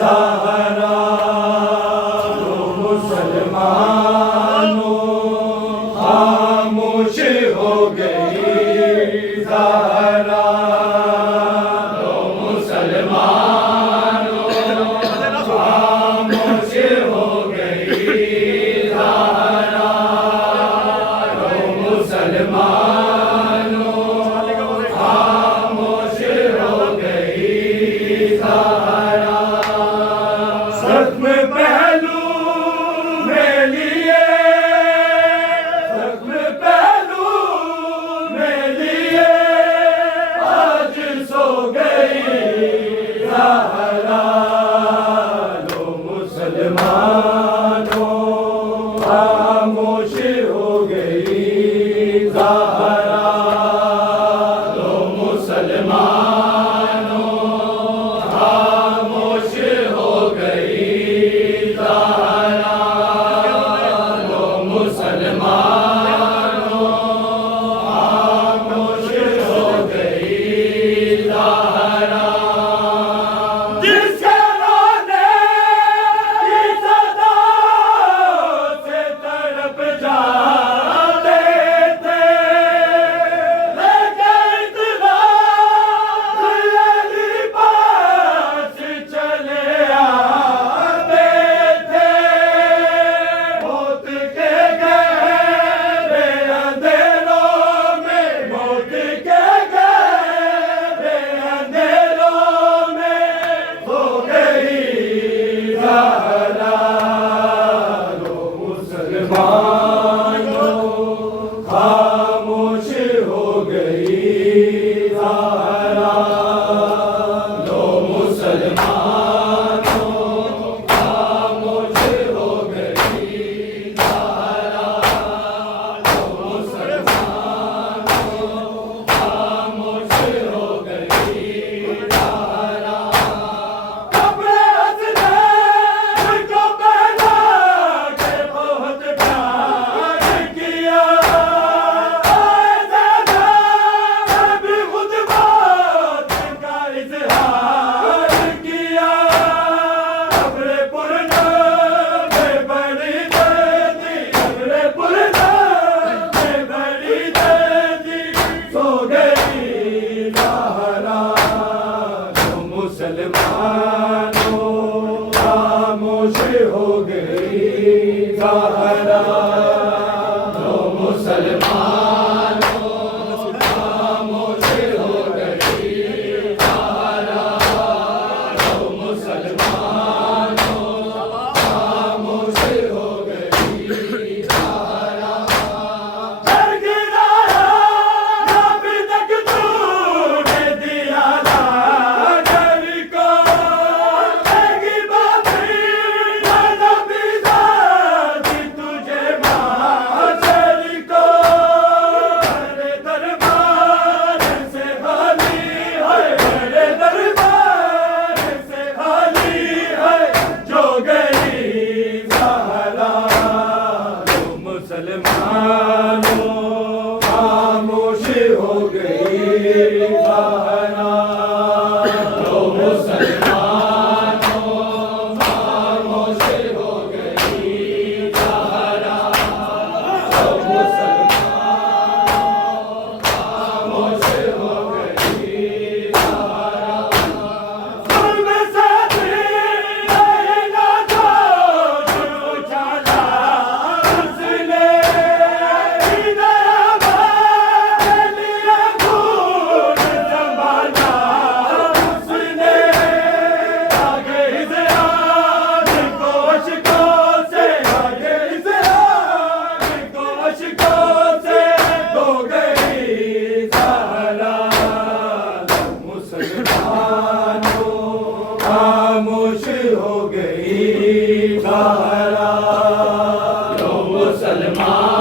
ज़हरा लो मुसलमानों खामोश हो गई ज़हरा लो मुसलमानों खामोश हो गई ज़हरा लो मुसलमानों खामोश हो गई ज़हरा ज़ख्म पहलू में लिए ज़ख्म पहलू में लिए आज सो गई ज़हरा लो मुसलमानों खामोश हो गई ज़हरा लो मुसलमानों खामोश हो गई ज़हरा लो मुसलमानों खामोश हो गई ज़हरा जिसके रोने की सदा से तड़प जाते थे लेकिन इतना अली पास चले आते थे मौत के गहरे अंधेरों में मौत के गहरे अंधेरों में हो गई ज़हरा लो मुसलमानों खामोश हो गई ज़हरा लो मुसलमानों खामोश हो गई ज़हरा लो मुसलमानों खामोश हो गई ज़हरा कपड़े हंसने को पहना के बहुत प्यार किया भी खुद बात का इज़हार किया कपड़े पुरना में बड़ी दर्दी कपड़े पुरना में बड़ी दर्दी सो गई ज़हरा लो मुसलमानों खामोश हो गई ज़हरा लो मुसलमानों खामोश हो गई ज़हरा लो मुसलमानों खामोश हो गई ज़हरा डर गिराया जब तक तूने दिया ना डर को लेगी बातें ना नबी ज़ाती तुझे माशर को बड़े दरबार से खाली है बड़े दरबार से खाली है जो गई ज़हरा लो मुसलमानों खामोश हो गई ज़हरा लो मुसलमानों खामोश हो गई ज़हरा लो मुसलमानों खामोश हो गई ज़हरा जुल्म साथी रहेगा जो उछाला उसने खामोश हो गई ज़हरा लो मुसलमान